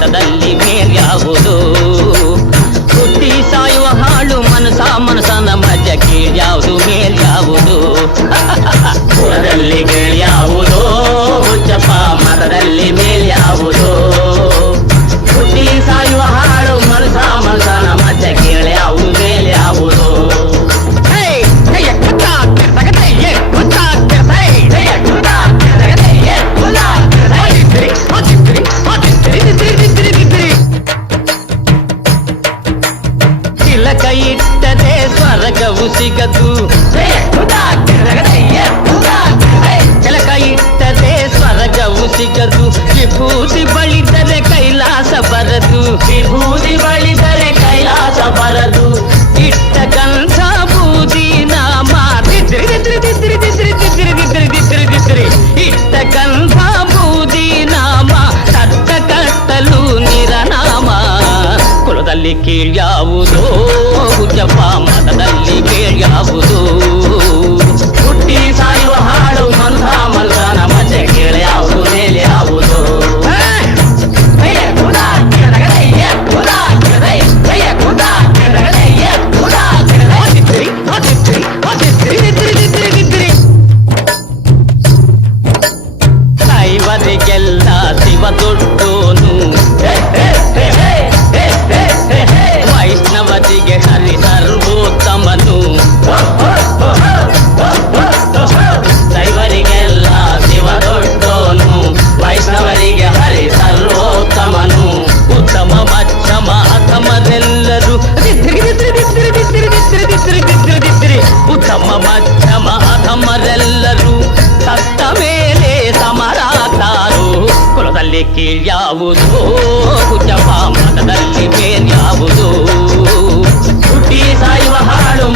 ಮತದಲ್ಲಿ ಮೇಲ್ಯಾವುದು? ಹುಟ್ಟಿ ಸಾಯುವ ಹಾಳು ಮನಸನ ಮಜ ಕೀಳ್ಯಾವುದು ಮೇಲ್ಯಾವುದು? ಕುಲದಲ್ಲಿ ಕೀಳ್ಯಾವುದೋ ಹುಚ್ಚಪ್ಪ ಮತದಲ್ಲಿ ಮೇಲ್ಯಾವುದು? ಹುಟ್ಟಿ ಸಾಯುವ ಹಾಳು ಮನಸನ ಮಜ ಕೀಳ್ಯಾವುದು ಮೇಲ್ಯಾವುದು? ತಿಲಕ ಇಟ್ಟದೆ ಸ್ವರ್ಗವು ಸಿಗದು, ತಿಲಕ ಇಟ್ಟದೆ ಸ್ವರ್ಗವು ಸಿಗದು. ವಿಭೂತಿ ಬಳಿದರೆ ಕೈಲಾಸ ಬರದು, ವಿಭೂತಿ ಬಳಿದರೆ ಕೈಲಾಸ ಬರದು. ಇಟ್ಟ ಗಂಧ ಬೂದಿ ನಾಮ ಇಟ್ಟ ಗಂಧ ಬೂದಿ ನಾಮ ತಟ್ಟ ಕಟ್ಟಲು ನಿರನಾಮ. ಕುಲದಲ್ಲಿ ಕೀಳ್ಯಾವುದೋ ಹುಚ್ಚಪ್ಪ ಮತದಲ್ಲಿ ಕೀಳ್ಯಾವುದು? ಹುಟ್ಟಿ ಸಾಯುವ ಹಾಡು ಮನಸನ ಮಜ ಕೀಳ್ಯಾವುದು ಮೇಲ್ಯಾವುದು? ಕೈವರಿಗೆಲ್ಲ ಶಿವ ದೊಡ್ಡೋನು, ವೈಷ್ಣವರಿಗೆ ಹರಿ ಸರ್ವೋತ್ತಮನು. ದೈವರಿಗೆಲ್ಲ ಶಿವ ದೊಡ್ಡೋನು, ವೈಷ್ಣವರಿಗೆ ಹರಿ ಸರ್ವೋತ್ತಮನು. ಉತ್ತಮ ಮಧ್ಯಮ ಅಧಮರೆಲ್ಲರೂ ಉತ್ತಮ ಮಧ್ಯಮ ಅಧಮರೆಲ್ಲರೂ ಸತ್ತ ಮೇಲೆ ಸಮರಾತಾರು. ಕುಲದಲ್ಲಿ ಕೀಳ್ಯಾವುದು ಹುಚ್ಚಪ್ಪ ಮತದಲ್ಲಿ ಮೇಲ್ಯಾವುದು? ಹುಟ್ಟಿ ಸಾಯುವ ಹಾಳು